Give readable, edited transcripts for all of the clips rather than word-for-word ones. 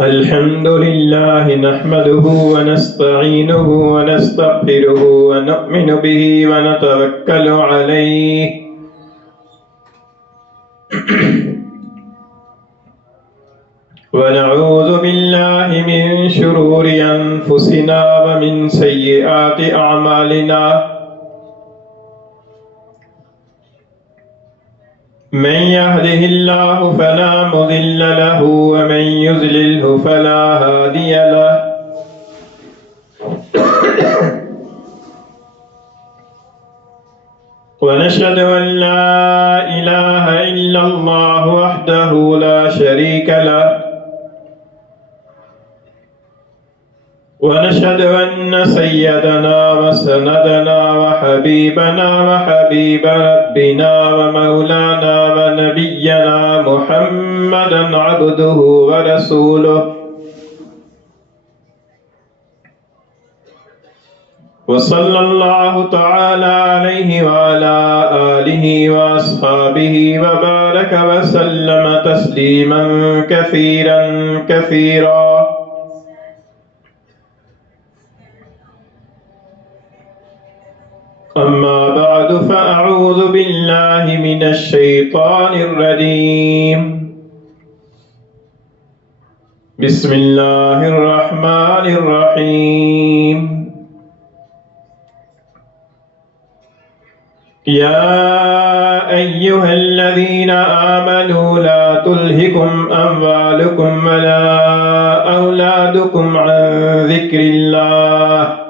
الحمد لله نحمده ونستعينه ونستغفره ونؤمن به ونتوكل عليه ونعوذ بالله من شرور أنفسنا ومن سيئات أعمالنا من يهده الله فلا مضل له ومن يضلله فلا هادي له ونشهد أن لا إله إلا الله وحده لا شريك له ونشهد أن سيدنا وسندنا وحبيبنا وحبيب ربنا ومولانا ونبينا محمدا عبده ورسوله وصلى الله تعالى عليه وعلى آله وأصحابه وبارك وسلم تسليما كثيرا كثيرا. أما بعد فأعوذ بالله من الشيطان الرجيم. بسم الله الرحمن الرحيم. يا أيها الذين آمنوا لا تلهكم أموالكم ولا أولادكم عن ذكر الله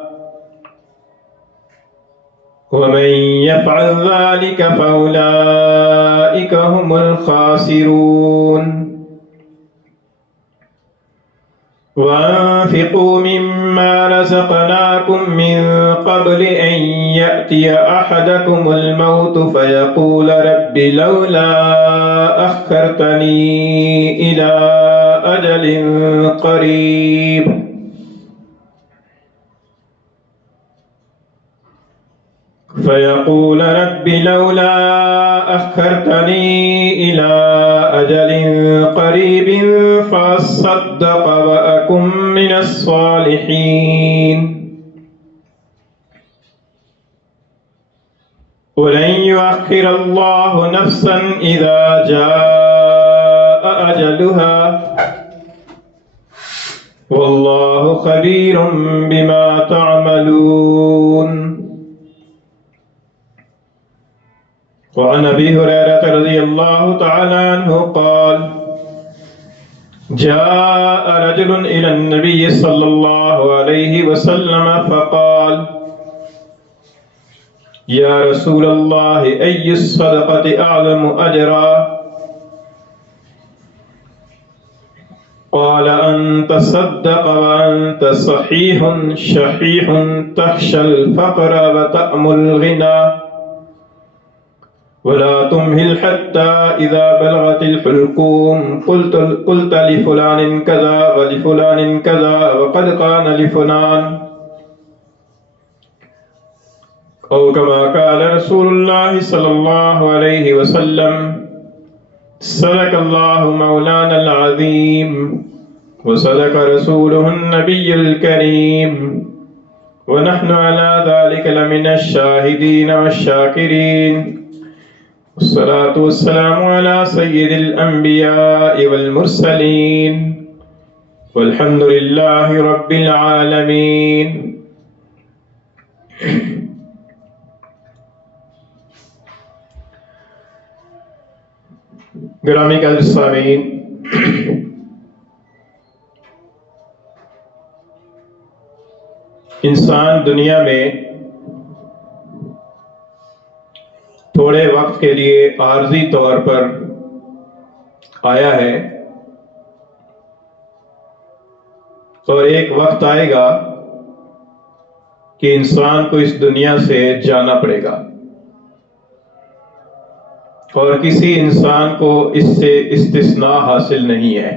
ومن يفعل ذلك فأولئك هم الخاسرون. وأنفقوا مما رزقناكم من قبل أن يأتي أحدكم الموت فيقول رب لولا أخرتني إلى أجل قريب فأصدق وأكن من الصالحين. ولن يؤخر الله نفسا إذا جاء أجلها والله خبير بما تعملون. وعن أبي هريرة رضي الله تعالى عنه قال جاء رجل إلى النبي صلى الله عليه وسلم فقال يا رسول الله أي الصدقة أعظم أجرا؟ قال أن تصدق وأنت صحيح شحيح تخشى الفقر وتأمل الغنى ولا تمهل حتى إذا بلغت الحلقوم قلت لفلان كذا ولفلان كذا وقد قال لفلان أو كما قال رسول الله صلى الله عليه وسلم. صدق الله مولانا العظيم وصدق رسوله النبي الكريم ونحن على ذلك لمن الشاهدين والشاكرين. والصلاة والسلام على سيد الأنبياء والمرسلين والحمد لله رب العالمين. گرامی قدر سامعین، انسان دنیا میں تھوڑے وقت کے لیے عارضی طور پر آیا ہے اور ایک وقت آئے گا کہ انسان کو اس دنیا سے جانا پڑے گا اور کسی انسان کو اس سے استثناء حاصل نہیں ہے.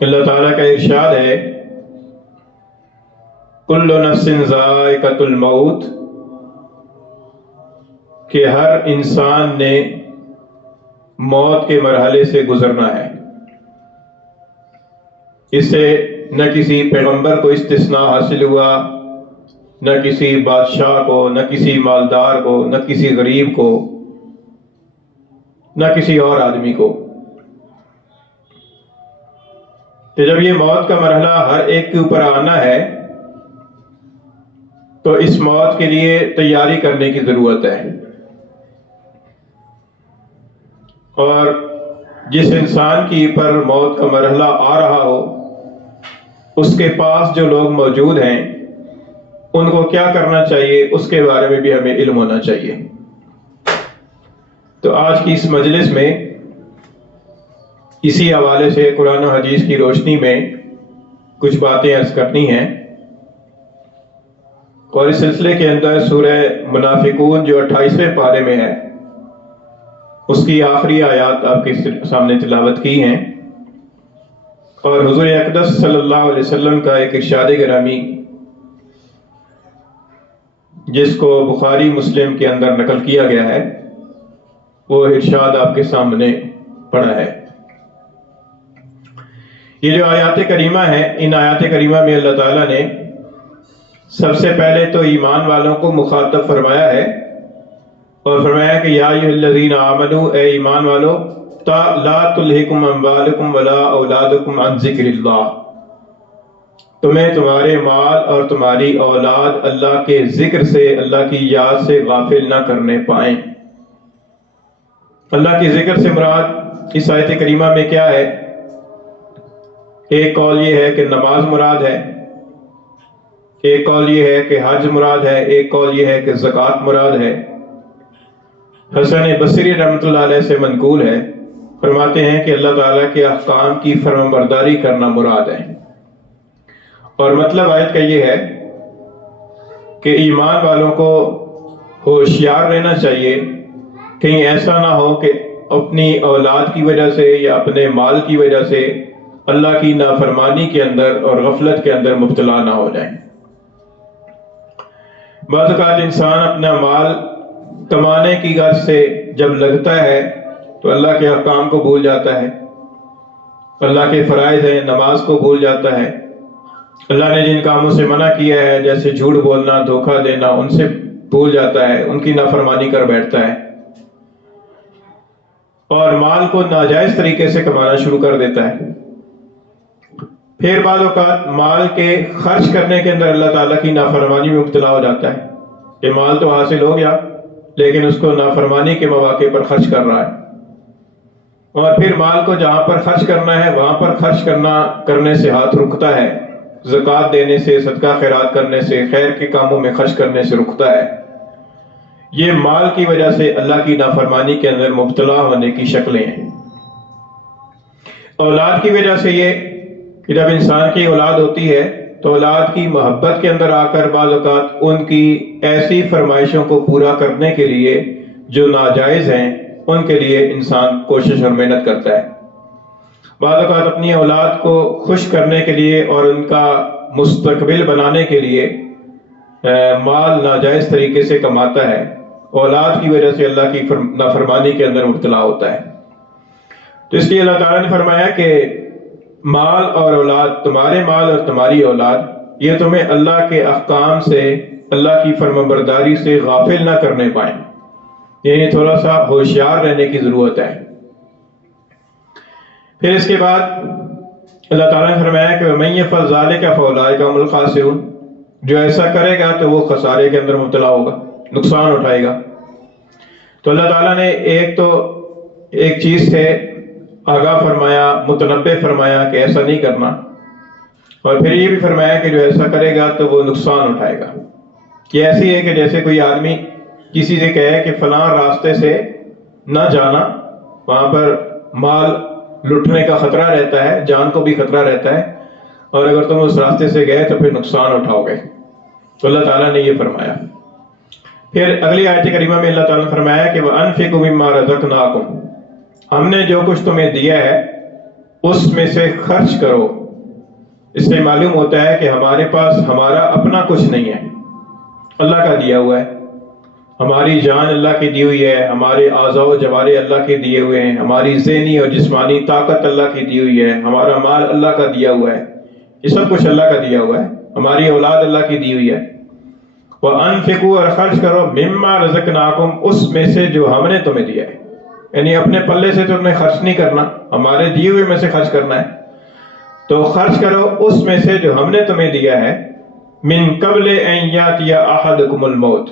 اللہ تعالیٰ کا ارشاد ہے کل نفس ذائقۃ الموت، کہ ہر انسان نے موت کے مرحلے سے گزرنا ہے. اس سے نہ کسی پیغمبر کو استثناء حاصل ہوا، نہ کسی بادشاہ کو، نہ کسی مالدار کو، نہ کسی غریب کو، نہ کسی اور آدمی کو، کہ جب یہ موت کا مرحلہ ہر ایک کے اوپر آنا ہے تو اس موت کے لیے تیاری کرنے کی ضرورت ہے۔ اور جس انسان کی پر موت کا مرحلہ آ رہا ہو، اس کے پاس جو لوگ موجود ہیں ان کو کیا کرنا چاہیے، اس کے بارے میں بھی ہمیں علم ہونا چاہیے۔ تو آج کی اس مجلس میں اسی حوالے سے قرآن و حدیث کی روشنی میں کچھ باتیں عرض کرنی ہیں، اور اس سلسلے کے اندر سورہ منافقون جو 28ویں پارے میں ہے، اس کی آخری آیات آپ کے سامنے تلاوت کی ہیں، اور حضور اقدس صلی اللہ علیہ وسلم کا ایک ارشاد گرامی جس کو بخاری مسلم کے اندر نقل کیا گیا ہے، وہ ارشاد آپ کے سامنے پڑا ہے۔ یہ جو آیات کریمہ ہیں، ان آیات کریمہ میں اللہ تعالیٰ نے سب سے پہلے تو ایمان والوں کو مخاطب فرمایا ہے، اور فرمایا کہ یا ایھا الذین آمنوا، اے ایمان والو، لا تلہکم اموالکم ولا اولادکم عن ذکر اللہ، تمہیں تمہارے مال اور تمہاری اولاد اللہ کے ذکر سے، اللہ کی یاد سے غافل نہ کرنے پائیں۔ اللہ کے ذکر سے مراد اس آیت کریمہ میں کیا ہے؟ ایک قول یہ ہے کہ نماز مراد ہے، ایک قول یہ ہے کہ حج مراد ہے، ایک قول یہ ہے کہ زکوٰۃ مراد ہے۔ حسن بصری رحمۃ اللہ علیہ سے منقول ہے، فرماتے ہیں کہ اللہ تعالیٰ کے احکام کی فرمانبرداری کرنا مراد ہے۔ اور مطلب آیت کا یہ ہے کہ ایمان والوں کو ہوشیار رہنا چاہیے، کہیں ایسا نہ ہو کہ اپنی اولاد کی وجہ سے یا اپنے مال کی وجہ سے اللہ کی نافرمانی کے اندر اور غفلت کے اندر مبتلا نہ ہو جائیں۔ بعض اوقات انسان اپنا مال کمانے کی غرض سے جب لگتا ہے تو اللہ کے احکام کو بھول جاتا ہے، اللہ کے فرائض ہیں، نماز کو بھول جاتا ہے، اللہ نے جن کاموں سے منع کیا ہے جیسے جھوٹ بولنا، دھوکہ دینا، ان سے بھول جاتا ہے، ان کی نافرمانی کر بیٹھتا ہے، اور مال کو ناجائز طریقے سے کمانا شروع کر دیتا ہے۔ پھر بعض اوقات مال کے خرچ کرنے کے اندر اللہ تعالیٰ کی نافرمانی میں مبتلا ہو جاتا ہے کہ مال تو حاصل ہو گیا لیکن اس کو نافرمانی کے مواقع پر خرچ کر رہا ہے، اور پھر مال کو جہاں پر خرچ کرنا ہے وہاں پر خرچ کرنے سے ہاتھ رکتا ہے، زکوٰۃ دینے سے، صدقہ خیرات کرنے سے، خیر کے کاموں میں خرچ کرنے سے رکتا ہے۔ یہ مال کی وجہ سے اللہ کی نافرمانی کے اندر مبتلا ہونے کی شکلیں ہیں۔ اولاد کی وجہ سے یہ کہ جب انسان کی اولاد ہوتی ہے تو اولاد کی محبت کے اندر آ کر بعض اوقات ان کی ایسی فرمائشوں کو پورا کرنے کے لیے جو ناجائز ہیں ان کے لیے انسان کوشش اور محنت کرتا ہے۔ بعض اوقات اپنی اولاد کو خوش کرنے کے لیے اور ان کا مستقبل بنانے کے لیے مال ناجائز طریقے سے کماتا ہے، اولاد کی وجہ سے اللہ کی نافرمانی کے اندر مبتلا ہوتا ہے۔ تو اس لیے اللہ تعالیٰ نے فرمایا کہ مال اور اولاد، تمہارے مال اور تمہاری اولاد، یہ تمہیں اللہ کے احکام سے، اللہ کی فرمانبرداری سے غافل نہ کرنے پائیں، یعنی تھوڑا سا ہوشیار رہنے کی ضرورت ہے۔ پھر اس کے بعد اللہ تعالیٰ نے فرمایا کہ وَمَن يَفْعَلْ ذَلِكَ فَأُولَٰئِكَ هُمُ الْخَاسِرُونَ، جو ایسا کرے گا تو وہ خسارے کے اندر مبتلا ہوگا، نقصان اٹھائے گا۔ تو اللہ تعالیٰ نے ایک چیز سے آگاہ فرمایا، متنبہ فرمایا کہ ایسا نہیں کرنا، اور پھر یہ بھی فرمایا کہ جو ایسا کرے گا تو وہ نقصان اٹھائے گا۔ یہ ایسی ہے کہ جیسے کوئی آدمی کسی سے کہے کہ فلاں راستے سے نہ جانا، وہاں پر مال لٹنے کا خطرہ رہتا ہے، جان کو بھی خطرہ رہتا ہے، اور اگر تم اس راستے سے گئے تو پھر نقصان اٹھاؤ گے۔ تو اللہ تعالیٰ نے یہ فرمایا۔ پھر اگلی آیت کریمہ میں اللہ تعالیٰ نے فرمایا کہ وَأَنفِقُوا مِمَّا رَزَقْنَاكُمْ، ہم نے جو کچھ تمہیں دیا ہے اس میں سے خرچ کرو۔ اس سے معلوم ہوتا ہے کہ ہمارے پاس ہمارا اپنا کچھ نہیں ہے، اللہ کا دیا ہوا ہے۔ ہماری جان اللہ کی دی ہوئی ہے، ہمارے اعضاء و جوارح اللہ کے دیے ہوئے ہیں، ہماری ذہنی اور جسمانی طاقت اللہ کی دی ہوئی ہے، ہمارا مال اللہ کا دیا ہوا ہے، یہ سب کچھ اللہ کا دیا ہوا ہے، ہماری اولاد اللہ کی دی ہوئی ہے۔ وَأَنفِقُوا، اور خرچ کرو، مِمَّا رَزَقْنَاكُمْ، اس میں سے جو ہم نے تمہیں دیا ہے، یعنی اپنے پلے سے تو تمہیں خرچ نہیں کرنا، ہمارے دیے ہوئے میں سے خرچ کرنا ہے، تو خرچ کرو اس میں سے جو ہم نے تمہیں دیا ہے، مِن قبل ان یاتی احدکم الموت،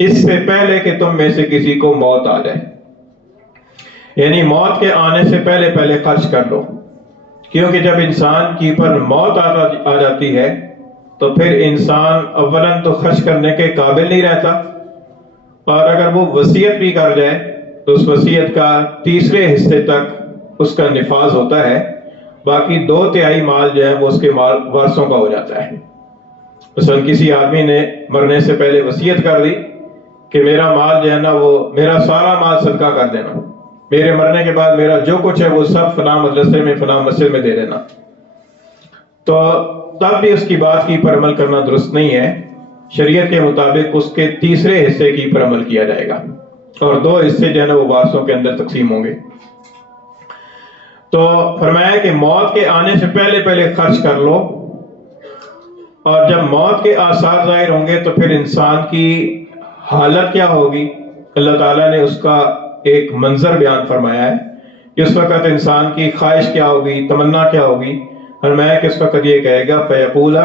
اس سے پہلے کہ تم میں سے کسی کو موت آ جائے، یعنی موت کے آنے سے پہلے پہلے خرچ کر لو، کیونکہ جب انسان کی پر موت آ جاتی ہے تو پھر انسان اولاً تو خرچ کرنے کے قابل نہیں رہتا، اور اگر وہ وصیت بھی کر جائے تو اس وصیت کا تیسرے حصے تک اس کا نفاذ ہوتا ہے، باقی 2/3 مال جو ہے وہ اس کے وارثوں کا ہو جاتا ہے۔ مثلا کسی آدمی نے مرنے سے پہلے وصیت کر دی کہ میرا مال جو ہے نا وہ میرا سارا مال صدقہ کر دینا، میرے مرنے کے بعد میرا جو کچھ ہے وہ سب فلاں مدرسے میں فلاں مسجد میں دے دینا، تو تب بھی اس کی بات کی پر عمل کرنا درست نہیں ہے۔ شریعت کے مطابق اس کے تیسرے حصے کی پر عمل کیا جائے گا، اور 2 حصے جو ہے نا وہ وارثوں کے اندر تقسیم ہوں گے۔ تو فرمایا کہ موت کے آنے سے پہلے پہلے خرچ کر لو، اور جب موت کے آثار ظاہر ہوں گے تو پھر انسان کی حالت کیا ہوگی، اللہ تعالیٰ نے اس کا ایک منظر بیان فرمایا ہے کہ اس وقت انسان کی خواہش کیا ہوگی، تمنا کیا ہوگی۔ فرمایا کہ اس وقت یہ کہے گا فیقول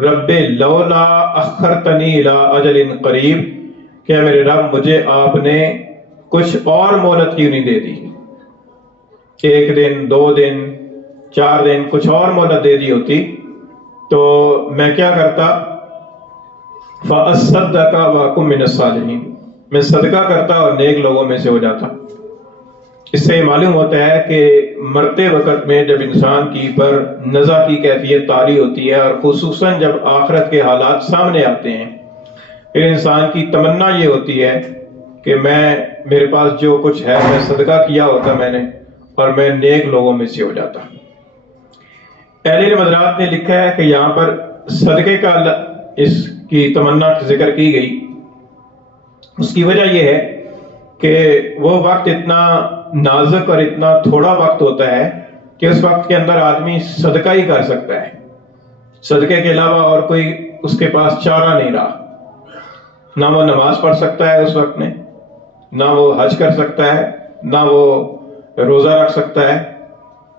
رب لولا اخرتنی الی اجل قریب، کہ میرے رب مجھے آپ نے کچھ اور مہلت کیوں نہیں دے دی، 1 دن 2 دن 4 دن کچھ اور مہلت دے دی ہوتی تو میں کیا کرتا، فَأَصَّدَّقَ وَأَكُن مِّنَ الصَّالِحِينَ، میں صدقہ کرتا اور نیک لوگوں میں سے ہو جاتا۔ اس سے معلوم ہوتا ہے کہ مرتے وقت میں جب انسان کی پر نزع کی کیفیت طاری ہوتی ہے، اور خصوصاً جب آخرت کے حالات سامنے آتے ہیں، پھر انسان کی تمنا یہ ہوتی ہے کہ میرے پاس جو کچھ ہے میں صدقہ کیا ہوتا میں نے، اور میں نیک لوگوں میں سے ہو جاتا۔ اہل علم حضرات نے لکھا ہے کہ یہاں پر صدقے کا اس کی تمنا ذکر کی گئی، اس کی وجہ یہ ہے کہ وہ وقت اتنا نازک اور اتنا تھوڑا وقت ہوتا ہے کہ اس وقت کے اندر آدمی صدقہ ہی کر سکتا ہے، صدقے کے علاوہ اور کوئی اس کے پاس چارہ نہیں رہا، نہ وہ نماز پڑھ سکتا ہے اس وقت میں، نہ وہ حج کر سکتا ہے، نہ وہ روزہ رکھ سکتا ہے،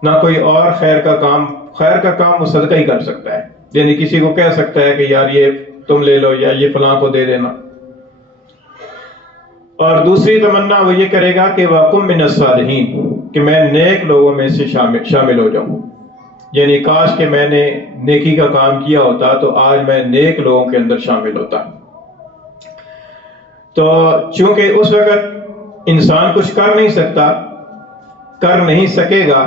نہ کوئی اور خیر کا کام وہ صدقہ ہی کر سکتا ہے، یعنی کسی کو کہہ سکتا ہے کہ یار یہ تم لے لو یا یہ فلاں کو دے دینا۔ اور دوسری تمنا وہ یہ کرے گا کہ وَأَكُن مِّنَ الصَّالِحِينَ، کہ میں نیک لوگوں میں سے شامل ہو جاؤں، یعنی کاش کہ میں نے نیکی کا کام کیا ہوتا تو آج میں نیک لوگوں کے اندر شامل ہوتا۔ تو چونکہ اس وقت انسان کچھ کر نہیں سکے گا،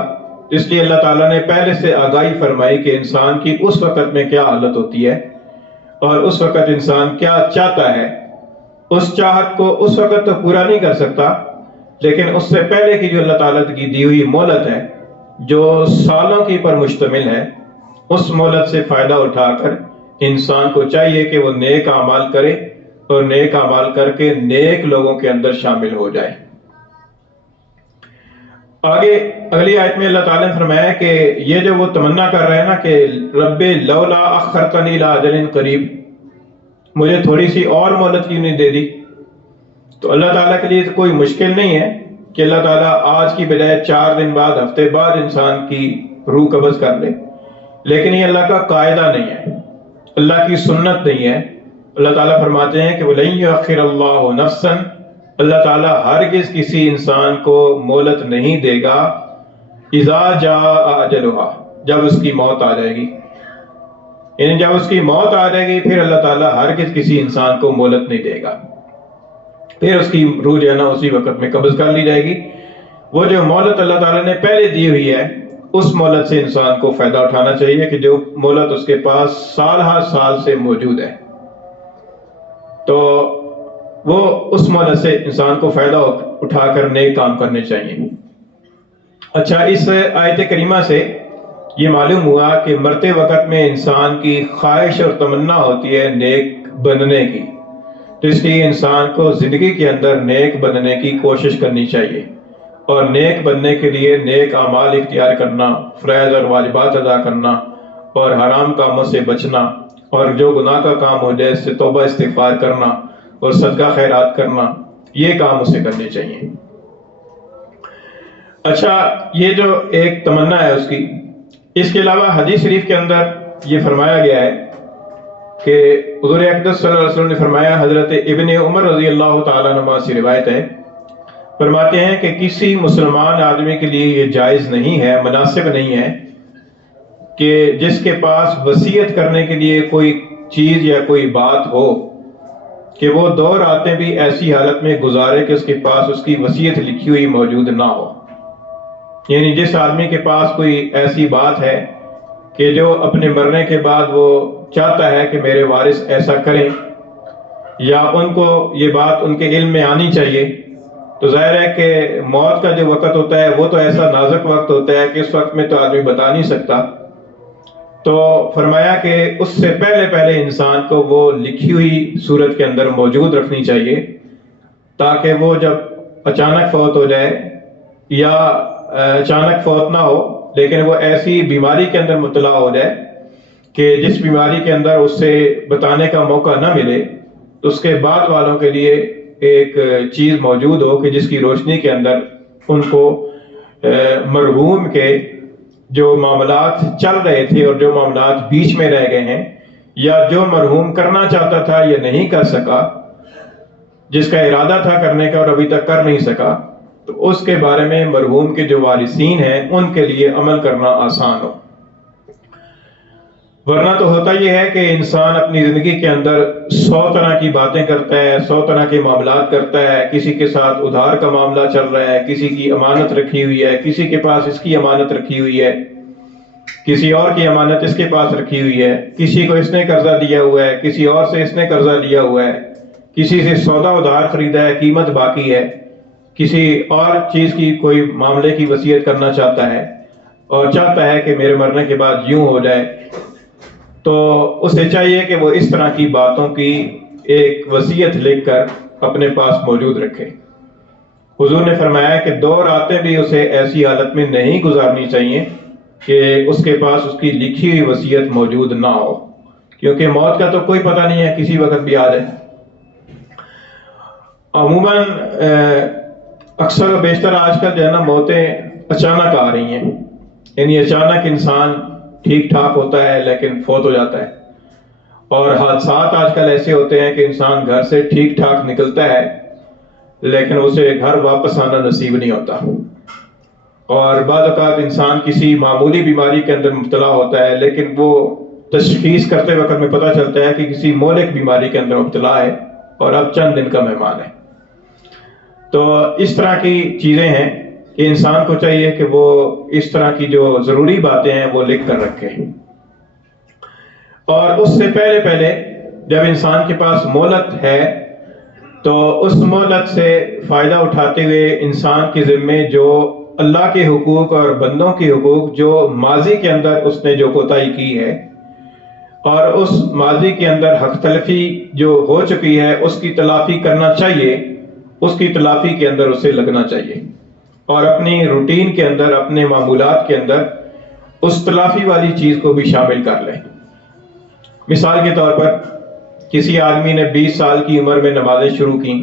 اس لیے اللہ تعالیٰ نے پہلے سے آگاہی فرمائی کہ انسان کی اس وقت میں کیا حالت ہوتی ہے، اور اس وقت انسان کیا چاہتا ہے۔ اس چاہت کو اس وقت تو پورا نہیں کر سکتا، لیکن اس سے پہلے کی جو اللہ تعالیٰ کی دی ہوئی مہلت ہے جو سالوں کی پر مشتمل ہے، اس مہلت سے فائدہ اٹھا کر انسان کو چاہیے کہ وہ نیک اعمال کرے، اور نیک اعمال کر کے نیک لوگوں کے اندر شامل ہو جائے۔ آگے اگلی آیت میں اللہ تعالیٰ نے فرمایا کہ یہ جو وہ تمنا کر رہے ہیں نا کہ رب لولا اخرتنی الی اجل قریب، مجھے تھوڑی سی اور مہلت کیوں نہیں دے دی، تو اللہ تعالیٰ کے لیے کوئی مشکل نہیں ہے کہ اللہ تعالیٰ آج کی بجائے 4 دن بعد، ہفتے بعد انسان کی روح قبض کر لے، لیکن یہ اللہ کا قاعدہ نہیں ہے، اللہ کی سنت نہیں ہے۔ اللہ تعالیٰ فرماتے ہیں کہ وَلَن يُؤَخِّرَ اللَّهُ نَفْسًا، اللہ تعالیٰ ہرگز کسی انسان کو مہلت نہیں دے گا، اذا جاء اجلها، جب اس کی موت آ جائے گی، یعنی جب اس کی موت آ جائے گی پھر اللہ تعالیٰ ہرگز کسی انسان کو مہلت نہیں دے گا، پھر اس کی روح جو ہے نا اسی وقت میں قبض کر لی جائے گی۔ وہ جو مہلت اللہ تعالیٰ نے پہلے دی ہوئی ہے، اس مہلت سے انسان کو فائدہ اٹھانا چاہیے کہ جو مہلت اس کے پاس سال ہر سال سے موجود ہے، تو وہ اس مہلت سے انسان کو فائدہ اٹھا کر نیک کام کرنے چاہیے۔ اچھا، اس آیت کریمہ سے یہ معلوم ہوا کہ مرتے وقت میں انسان کی خواہش اور تمنا ہوتی ہے نیک بننے کی، تو اس لیے انسان کو زندگی کے اندر نیک بننے کی کوشش کرنی چاہیے، اور نیک بننے کے لیے نیک اعمال اختیار کرنا، فرائض اور واجبات ادا کرنا، اور حرام کاموں سے بچنا، اور جو گناہ کا کام ہو جائے اس سے توبہ استغفار کرنا اور صدقہ خیرات کرنا، یہ کام اسے کرنے چاہیے۔ اچھا، یہ جو ایک تمنا ہے اس کی، اس کے علاوہ حدیث شریف کے اندر یہ فرمایا گیا ہے کہ حضور اقدس صلی اللہ علیہ وسلم نے فرمایا، حضرت ابن عمر رضی اللہ تعالیٰ عنہ سے روایت ہے، فرماتے ہیں کہ کسی مسلمان آدمی کے لیے یہ جائز نہیں ہے، مناسب نہیں ہے کہ جس کے پاس وصیت کرنے کے لیے کوئی چیز یا کوئی بات ہو کہ وہ 2 راتیں بھی ایسی حالت میں گزارے کہ اس کے پاس اس کی وصیت لکھی ہوئی موجود نہ ہو۔ یعنی جس آدمی کے پاس کوئی ایسی بات ہے کہ جو اپنے مرنے کے بعد وہ چاہتا ہے کہ میرے وارث ایسا کریں، یا ان کو یہ بات ان کے علم میں آنی چاہیے، تو ظاہر ہے کہ موت کا جو وقت ہوتا ہے وہ تو ایسا نازک وقت ہوتا ہے کہ اس وقت میں تو آدمی بتا نہیں سکتا، تو فرمایا کہ اس سے پہلے انسان کو وہ لکھی ہوئی صورت کے اندر موجود رکھنی چاہیے، تاکہ وہ جب اچانک فوت ہو جائے یا اچانک فوت نہ ہو لیکن وہ ایسی بیماری کے اندر مبتلا ہو جائے کہ جس بیماری کے اندر اس سے بتانے کا موقع نہ ملے، تو اس کے بعد والوں کے لیے ایک چیز موجود ہو کہ جس کی روشنی کے اندر ان کو مرحوم کے جو معاملات چل رہے تھے اور جو معاملات بیچ میں رہ گئے ہیں، یا جو مرحوم کرنا چاہتا تھا یہ نہیں کر سکا، جس کا ارادہ تھا کرنے کا اور ابھی تک کر نہیں سکا، تو اس کے بارے میں مرحوم کے جو وارثین ہیں ان کے لیے عمل کرنا آسان ہو۔ ورنہ تو ہوتا یہ ہے کہ انسان اپنی زندگی کے اندر 100 طرح کی باتیں کرتا ہے، 100 طرح کے معاملات کرتا ہے، کسی کے ساتھ ادھار کا معاملہ چل رہا ہے، کسی کی امانت رکھی ہوئی ہے، کسی کے پاس اس کی امانت رکھی ہوئی ہے، کسی اور کی امانت اس کے پاس رکھی ہوئی ہے، کسی کو اس نے قرضہ دیا ہوا ہے، کسی اور سے اس نے قرضہ لیا ہوا ہے، کسی سے سودا ادھار خریدا ہے، قیمت باقی ہے، کسی اور چیز کی کوئی معاملے کی وصیت کرنا چاہتا ہے اور چاہتا ہے کہ میرے مرنے کے بعد یوں ہو جائے، تو اسے چاہیے کہ وہ اس طرح کی باتوں کی ایک وصیت لکھ کر اپنے پاس موجود رکھے۔ حضور نے فرمایا کہ 2 راتیں بھی اسے ایسی حالت میں نہیں گزارنی چاہیے کہ اس کے پاس اس کی لکھی ہوئی وصیت موجود نہ ہو، کیونکہ موت کا تو کوئی پتہ نہیں ہے، کسی وقت بھی آ جائے۔ عموماً اکثر و بیشتر آج کل جو ہے نا موتیں اچانک آ رہی ہیں، یعنی اچانک انسان ٹھیک ٹھاک ہوتا ہے لیکن فوت ہو جاتا ہے، اور حادثات آج کل ایسے ہوتے ہیں کہ انسان گھر سے ٹھیک ٹھاک نکلتا ہے لیکن اسے گھر واپس آنا نصیب نہیں ہوتا، اور بعض اوقات انسان کسی معمولی بیماری کے اندر مبتلا ہوتا ہے لیکن وہ تشخیص کرتے وقت میں پتہ چلتا ہے کہ کسی مہلک بیماری کے اندر مبتلا ہے اور اب چند دن کا مہمان ہے۔ تو اس طرح کی چیزیں ہیں کہ انسان کو چاہیے کہ وہ اس طرح کی جو ضروری باتیں ہیں وہ لکھ کر رکھے، اور اس سے پہلے جب انسان کے پاس مہلت ہے تو اس مہلت سے فائدہ اٹھاتے ہوئے انسان کے ذمے جو اللہ کے حقوق اور بندوں کے حقوق جو ماضی کے اندر اس نے جو کوتاہی کی ہے اور اس ماضی کے اندر حق تلفی جو ہو چکی ہے اس کی تلافی کرنا چاہیے، اس کی تلافی کے اندر اسے لگنا چاہیے، اور اپنی روٹین کے اندر اپنے معمولات کے اندر اس تلافی والی چیز کو بھی شامل کر لیں۔ مثال کے طور پر کسی آدمی نے 20 سال کی عمر میں نمازیں شروع کی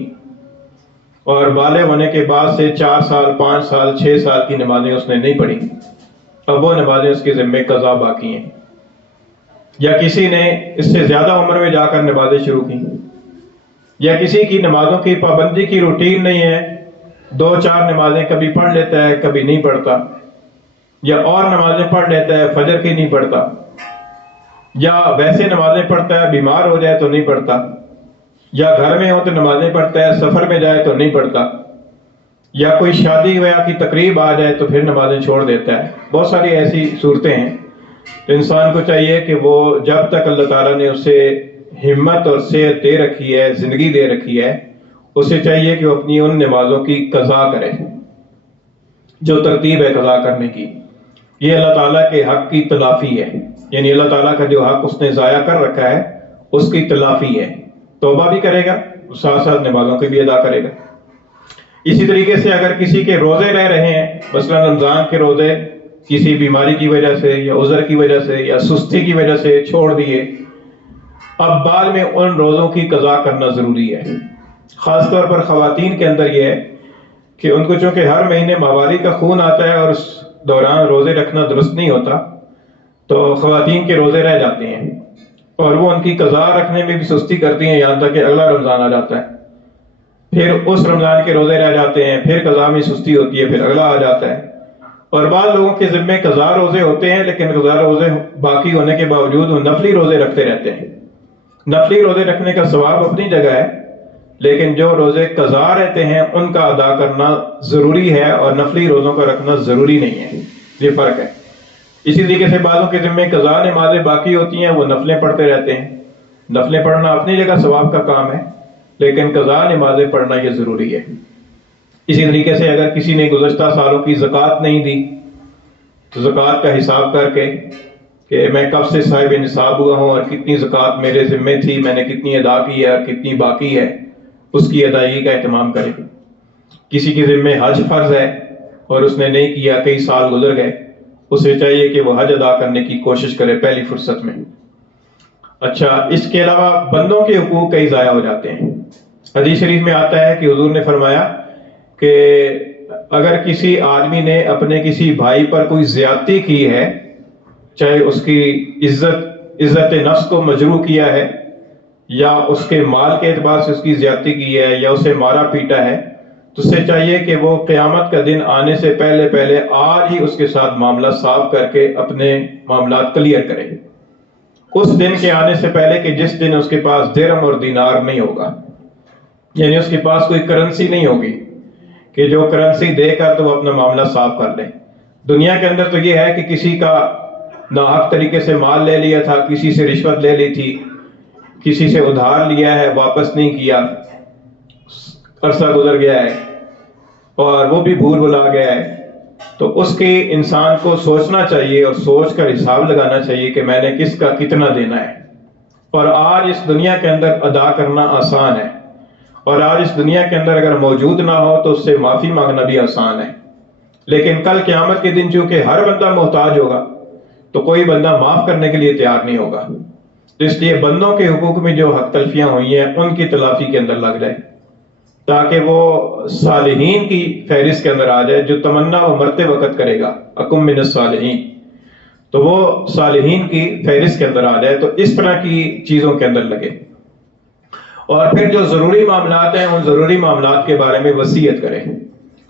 اور بالغ ہونے کے بعد سے 4 سال 5 سال 6 سال کی نمازیں اس نے نہیں پڑھی، اب وہ نمازیں اس کے ذمے قضا باقی ہیں۔ یا کسی نے اس سے زیادہ عمر میں جا کر نمازیں شروع کی، یا کسی کی نمازوں کی پابندی کی روٹین نہیں ہے، 2-4 نمازیں کبھی پڑھ لیتا ہے کبھی نہیں پڑھتا، یا اور نمازیں پڑھ لیتا ہے فجر کی نہیں پڑھتا، یا ویسے نمازیں پڑھتا ہے بیمار ہو جائے تو نہیں پڑھتا، یا گھر میں ہو تو نمازیں پڑھتا ہے سفر میں جائے تو نہیں پڑھتا، یا کوئی شادی بیاہ کی تقریب آ جائے تو پھر نمازیں چھوڑ دیتا ہے۔ بہت ساری ایسی صورتیں ہیں، تو انسان کو چاہیے کہ وہ جب تک اللہ تعالیٰ نے اسے ہمت اور صحت دے رکھی ہے، زندگی دے رکھی ہے، اسے چاہیے کہ وہ اپنی ان نمازوں کی قضا کرے جو ترتیب ہے قضا کرنے کی۔ یہ اللہ تعالیٰ کے حق کی تلافی ہے، یعنی اللہ تعالیٰ کا جو حق اس نے ضائع کر رکھا ہے اس کی تلافی ہے۔ توبہ بھی کرے گا ساتھ ساتھ نمازوں کی بھی ادا کرے گا۔ اسی طریقے سے اگر کسی کے روزے رہ رہے ہیں، مثلا رمضان کے روزے کسی بیماری کی وجہ سے یا عذر کی وجہ سے یا سستی کی وجہ سے چھوڑ دیے، اب بعد میں ان روزوں کی قضا کرنا ضروری ہے۔ خاص طور پر خواتین کے اندر یہ ہے کہ ان کو چونکہ ہر مہینے ماہواری کا خون آتا ہے اور اس دوران روزے رکھنا درست نہیں ہوتا، تو خواتین کے روزے رہ جاتے ہیں اور وہ ان کی قضا رکھنے میں بھی سستی کرتی ہیں، یہاں تک کہ اگلا رمضان آ جاتا ہے، پھر اس رمضان کے روزے رہ جاتے ہیں، پھر قضا میں سستی ہوتی ہے، پھر اگلا آ جاتا ہے۔ اور بعض لوگوں کے ذمے قضا روزے ہوتے ہیں، لیکن قضا روزے باقی ہونے کے باوجود وہ نفلی روزے رکھتے رہتے ہیں۔ نفلی روزے رکھنے کا ثواب اپنی جگہ ہے، لیکن جو روزے قضا رہتے ہیں ان کا ادا کرنا ضروری ہے اور نفلی روزوں کا رکھنا ضروری نہیں ہے، یہ فرق ہے۔ اسی طریقے سے بعضوں کے ذمے قضا نمازیں باقی ہوتی ہیں، وہ نفلیں پڑھتے رہتے ہیں۔ نفلیں پڑھنا اپنی جگہ ثواب کا کام ہے، لیکن قضا نمازیں پڑھنا یہ ضروری ہے۔ اسی طریقے سے اگر کسی نے گزشتہ سالوں کی زکوٰۃ نہیں دی تو زکوٰۃ کا حساب کر کے کہ میں کب سے صاحب نصاب ہوا ہوں اور کتنی زکوٰۃ میرے ذمے تھی، میں نے کتنی ادا کی ہے اور کتنی باقی ہے، اس کی ادائیگی کا اہتمام کرے۔ کسی کے ذمے حج فرض ہے اور اس نے نہیں کیا، کئی سال گزر گئے، اسے چاہیے کہ وہ حج ادا کرنے کی کوشش کرے پہلی فرصت میں۔ اچھا، اس کے علاوہ بندوں کے حقوق کئی ضائع ہو جاتے ہیں۔ حدیث شریف میں آتا ہے کہ حضور نے فرمایا کہ اگر کسی آدمی نے اپنے کسی بھائی پر کوئی زیادتی کی ہے، چاہے اس کی عزت نفس کو مجروح کیا ہے یا اس کے مال کے اعتبار سے اس کی زیادتی کی ہے یا اسے مارا پیٹا ہے، تو اسے چاہیے کہ وہ قیامت کا دن آنے سے پہلے آج ہی اس کے ساتھ معاملہ صاف کر کے اپنے معاملات کلیئر کرے، اس دن کے آنے سے پہلے کہ جس دن اس کے پاس درہم اور دینار نہیں ہوگا، یعنی اس کے پاس کوئی کرنسی نہیں ہوگی کہ جو کرنسی دے کر تو وہ اپنا معاملہ صاف کر لے۔ دنیا کے اندر تو یہ ہے کہ کسی کا ناحق طریقے سے مال لے لیا تھا، کسی سے رشوت لے لی تھی، کسی سے ادھار لیا ہے، واپس نہیں کیا، عرصہ گزر گیا ہے اور وہ بھی بھول بھلا گیا ہے، تو اس کے انسان کو سوچنا چاہیے اور سوچ کر حساب لگانا چاہیے کہ میں نے کس کا کتنا دینا ہے۔ اور آج اس دنیا کے اندر ادا کرنا آسان ہے، اور آج اس دنیا کے اندر اگر موجود نہ ہو تو اس سے معافی مانگنا بھی آسان ہے، لیکن کل قیامت کے دن چونکہ ہر بندہ محتاج ہوگا تو کوئی بندہ معاف کرنے کے لیے تیار نہیں ہوگا۔ تو اس لیے بندوں کے حقوق میں جو حق تلفیاں ہوئی ہیں ان کی تلافی کے اندر لگ جائے، تاکہ وہ صالحین کی فہرست کے اندر آ جائے۔ جو تمنا وہ مرتے وقت کرے گا، اکم من الصالحین، تو وہ صالحین کی فہرست کے اندر آ جائے، تو اس طرح کی چیزوں کے اندر لگے۔ اور پھر جو ضروری معاملات ہیں ان ضروری معاملات کے بارے میں وصیت کرے۔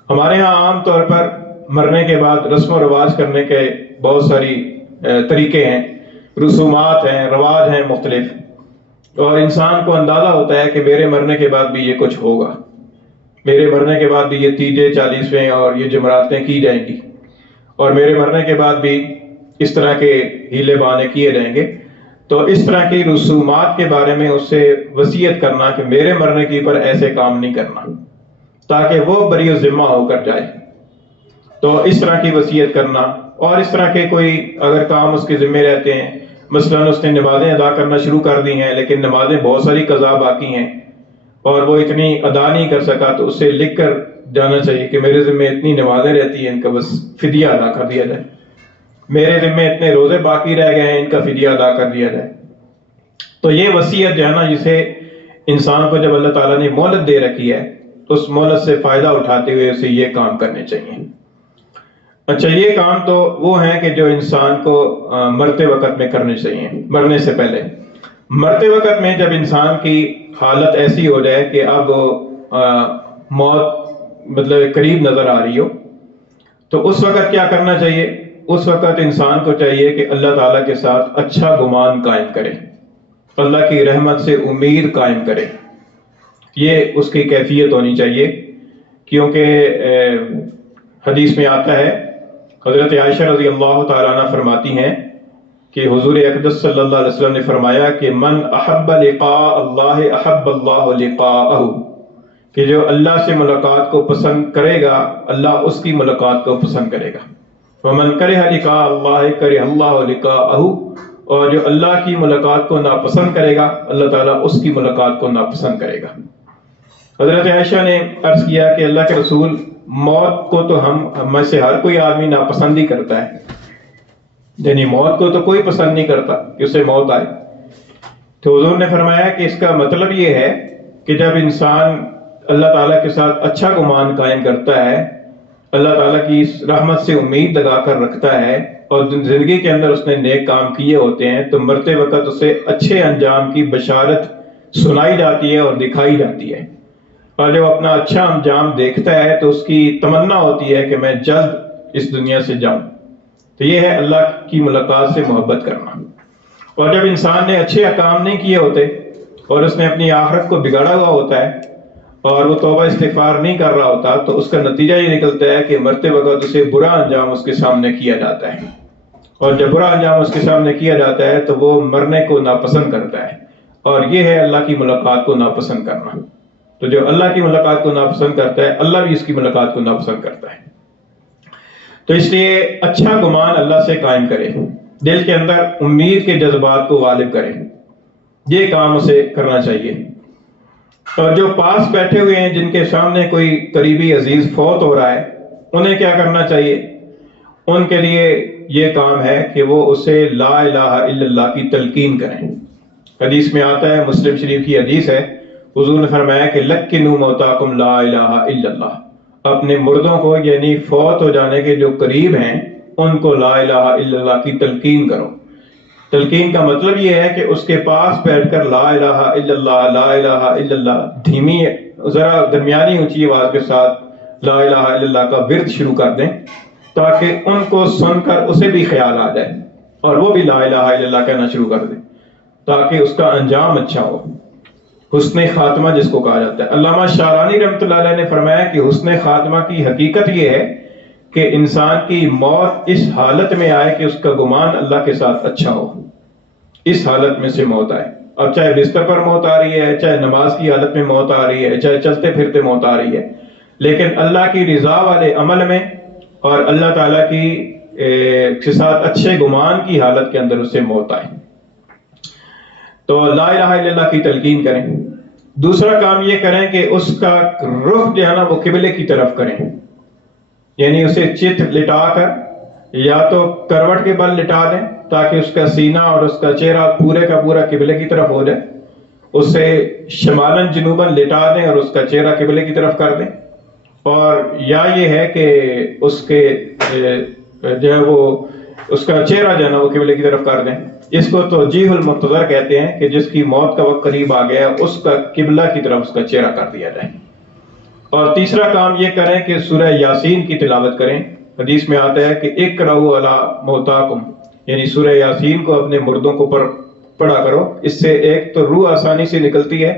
ہمارے ہاں عام طور پر مرنے کے بعد رسم و رواج کرنے کے بہت ساری طریقے ہیں، رسومات ہیں، رواج ہیں مختلف، اور انسان کو اندازہ ہوتا ہے کہ میرے مرنے کے بعد بھی یہ کچھ ہوگا، میرے مرنے کے بعد بھی یہ تیجے 40ویں اور یہ جمراتیں کی جائیں گی، اور میرے مرنے کے بعد بھی اس طرح کے ہیلے بہانے کیے جائیں گے۔ تو اس طرح کی رسومات کے بارے میں اس سے وصیت کرنا کہ میرے مرنے کی پر ایسے کام نہیں کرنا، تاکہ وہ بری ذمہ ہو کر جائے۔ تو اس طرح کی وصیت کرنا، اور اس طرح کے کوئی اگر کام اس کے ذمے رہتے ہیں، مثلا اس نے نمازیں ادا کرنا شروع کر دی ہیں لیکن نمازیں بہت ساری قضا باقی ہیں اور وہ اتنی ادا نہیں کر سکا، تو اس سے لکھ کر جانا چاہیے کہ میرے ذمے اتنی نمازیں رہتی ہیں، ان کا بس فدیہ ادا کر دیا جائے، میرے ذمے اتنے روزے باقی رہ گئے ہیں، ان کا فدیہ ادا کر دیا جائے۔ تو یہ وصیت جو ہے نا، جسے انسان کو جب اللہ تعالیٰ نے مہلت دے رکھی ہے تو اس مہلت سے فائدہ اٹھاتے ہوئے اسے یہ کام کرنے چاہیے۔ اچھا، یہ کام تو وہ ہیں کہ جو انسان کو مرتے وقت میں کرنے چاہیے، مرنے سے پہلے۔ مرتے وقت میں جب انسان کی حالت ایسی ہو جائے کہ اب موت مطلب قریب نظر آ رہی ہو، تو اس وقت کیا کرنا چاہیے؟ اس وقت انسان کو چاہیے کہ اللہ تعالیٰ کے ساتھ اچھا گمان قائم کرے، اللہ کی رحمت سے امید قائم کرے، یہ اس کی کیفیت ہونی چاہیے۔ کیونکہ حدیث میں آتا ہے، حضرت عائشہ رضی اللہ تعالیٰ عنہ فرماتی ہیں کہ حضور اقدس صلی اللہ علیہ وسلم نے فرمایا کہ من احب لقاء اللہ احب اللہ لقاءہ، کہ جو اللہ سے ملاقات کو پسند کرے گا اللہ اس کی ملاقات کو پسند کرے گا۔ ومن کرہ لقاء اللہ کرہ اللہ لقاءہ، اور جو اللہ کی ملاقات کو ناپسند کرے گا اللہ تعالیٰ اس کی ملاقات کو ناپسند کرے گا۔ حضرت عائشہ نے عرض کیا کہ اللہ کے رسول، موت کو تو ہم میں سے ہر کوئی آدمی ناپسند ہی کرتا ہے، یعنی موت کو تو کوئی پسند نہیں کرتا کہ اسے موت آئے۔ تو حضور نے فرمایا کہ اس کا مطلب یہ ہے کہ جب انسان اللہ تعالیٰ کے ساتھ اچھا گمان قائم کرتا ہے، اللہ تعالیٰ کی اس رحمت سے امید لگا کر رکھتا ہے، اور زندگی کے اندر اس نے نیک کام کیے ہوتے ہیں، تو مرتے وقت اسے اچھے انجام کی بشارت سنائی جاتی ہے اور دکھائی جاتی ہے، اور جب اپنا اچھا انجام دیکھتا ہے تو اس کی تمنا ہوتی ہے کہ میں جلد اس دنیا سے جاؤں۔ تو یہ ہے اللہ کی ملاقات سے محبت کرنا۔ اور جب انسان نے اچھے کام نہیں کیے ہوتے اور اس نے اپنی آخرت کو بگاڑا ہوا ہوتا ہے اور وہ توبہ استغفار نہیں کر رہا ہوتا، تو اس کا نتیجہ یہ نکلتا ہے کہ مرتے وقت اسے برا انجام اس کے سامنے کیا جاتا ہے، اور جب برا انجام اس کے سامنے کیا جاتا ہے تو وہ مرنے کو ناپسند کرتا ہے، اور یہ ہے اللہ کی ملاقات کو ناپسند کرنا۔ تو جو اللہ کی ملاقات کو ناپسند کرتا ہے، اللہ بھی اس کی ملاقات کو ناپسند کرتا ہے۔ تو اس لیے اچھا گمان اللہ سے قائم کرے، دل کے اندر امید کے جذبات کو غالب کرے، یہ کام اسے کرنا چاہیے۔ اور جو پاس بیٹھے ہوئے ہیں، جن کے سامنے کوئی قریبی عزیز فوت ہو رہا ہے، انہیں کیا کرنا چاہیے؟ ان کے لیے یہ کام ہے کہ وہ اسے لا الہ الا اللہ کی تلقین کریں۔ حدیث میں آتا ہے، مسلم شریف کی حدیث ہے، حضور نے فرمایا کہ لکنوا موتاکم لا الہ الا اللہ، اپنے مردوں کو یعنی فوت ہو جانے کے جو قریب ہیں ان کو لا الہ الا اللہ کی تلقین کرو۔ تلقین کا مطلب یہ ہے کہ اس کے پاس بیٹھ کر لا الہ الا اللہ، لا الہ الا اللہ دھیمی ذرا درمیانی اونچی آواز کے ساتھ لا الہ الا اللہ کا ورد شروع کر دیں، تاکہ ان کو سن کر اسے بھی خیال آ جائے اور وہ بھی لا الہ الا اللہ کہنا شروع کر دیں، تاکہ اس کا انجام اچھا ہو، حسن خاتمہ جس کو کہا جاتا ہے۔ علامہ شعرانی رحمۃ اللہ علیہ نے فرمایا کہ حسن خاتمہ کی حقیقت یہ ہے کہ انسان کی موت اس حالت میں آئے کہ اس کا گمان اللہ کے ساتھ اچھا ہو، اس حالت میں سے موت آئے۔ اب چاہے بستر پر موت آ رہی ہے، چاہے نماز کی حالت میں موت آ رہی ہے، چاہے چلتے پھرتے موت آ رہی ہے، لیکن اللہ کی رضا والے عمل میں اور اللہ تعالیٰ کی کے ساتھ اچھے گمان کی حالت کے اندر اسے موت آئے۔ تو لا الہ الا اللہ کی تلقین کریں۔ دوسرا کام یہ کریں کہ اس کا رخ جو ہے نا وہ قبلے کی طرف کریں، یعنی اسے چت لٹا کر یا تو کروٹ کے بل لٹا دیں تاکہ اس کا سینہ اور اس کا چہرہ پورے کا پورا قبلے کی طرف ہو جائے، اسے شمالن جنوبن لٹا دیں اور اس کا چہرہ قبلے کی طرف کر دیں، اور یا یہ ہے کہ اس کے جو ہے وہ اس کا چہرہ جو ہے نا وہ قبلے کی طرف کر دیں۔ اس کو توجیہ المقتدر کہتے ہیں کہ جس کی موت کا وقت قریب آ گیا اس کا قبلہ کی طرف اس کا چہرہ کر دیا جائے۔ اور تیسرا کام یہ کریں کہ سورہ یاسین کی تلاوت کریں۔ حدیث میں آتا ہے کہ اقرؤوا علی موتاکم، یعنی سورہ یاسین کو اپنے مردوں کو پڑھا کرو، اس سے ایک تو روح آسانی سے نکلتی ہے،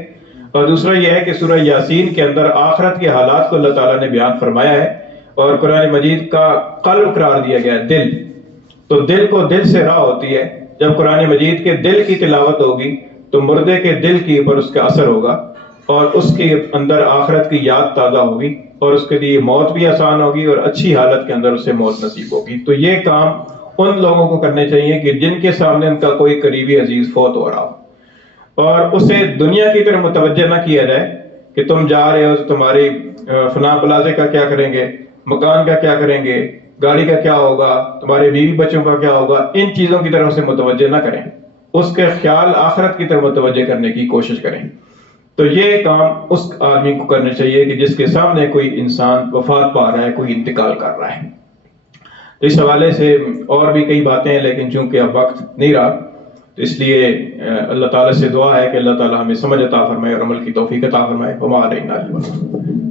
اور دوسرا یہ ہے کہ سورہ یاسین کے اندر آخرت کے حالات کو اللہ تعالیٰ نے بیان فرمایا ہے، اور قرآن مجید کا قلب قرار دیا گیا ہے دل، تو دل کو دل سے راہ ہوتی ہے۔ جب قرآن مجید کے دل کی تلاوت ہوگی تو مردے کے دل کے اوپر اس کا اثر ہوگا، اور اس کے اندر آخرت کی یاد تازہ ہوگی، اور اس کے لیے موت بھی آسان ہوگی اور اچھی حالت کے اندر اسے موت نصیب ہوگی۔ تو یہ کام ان لوگوں کو کرنے چاہیے کہ جن کے سامنے ان کا کوئی قریبی عزیز فوت ہو رہا ہو، اور اسے دنیا کی طرف متوجہ نہ کیا جائے کہ تم جا رہے ہو تو تمہاری فلاں پلازے کا کیا کریں گے، مکان کا کیا کریں گے، گاڑی کا کیا ہوگا، تمہارے بیوی بچوں کا کیا ہوگا، ان چیزوں کی طرف سے متوجہ نہ کریں، اس کے خیال آخرت کی طرف متوجہ کرنے کی کوشش کریں۔ تو یہ کام اس آدمی کو کرنا چاہیے کہ جس کے سامنے کوئی انسان وفات پا رہا ہے، کوئی انتقال کر رہا ہے۔ تو اس حوالے سے اور بھی کئی باتیں ہیں، لیکن چونکہ اب وقت نہیں رہا تو اس لیے اللہ تعالیٰ سے دعا ہے کہ اللہ تعالیٰ ہمیں سمجھ عطا فرمائے اور عمل کی توفیق عطا فرمائے۔ وما علینا الا البلاغ۔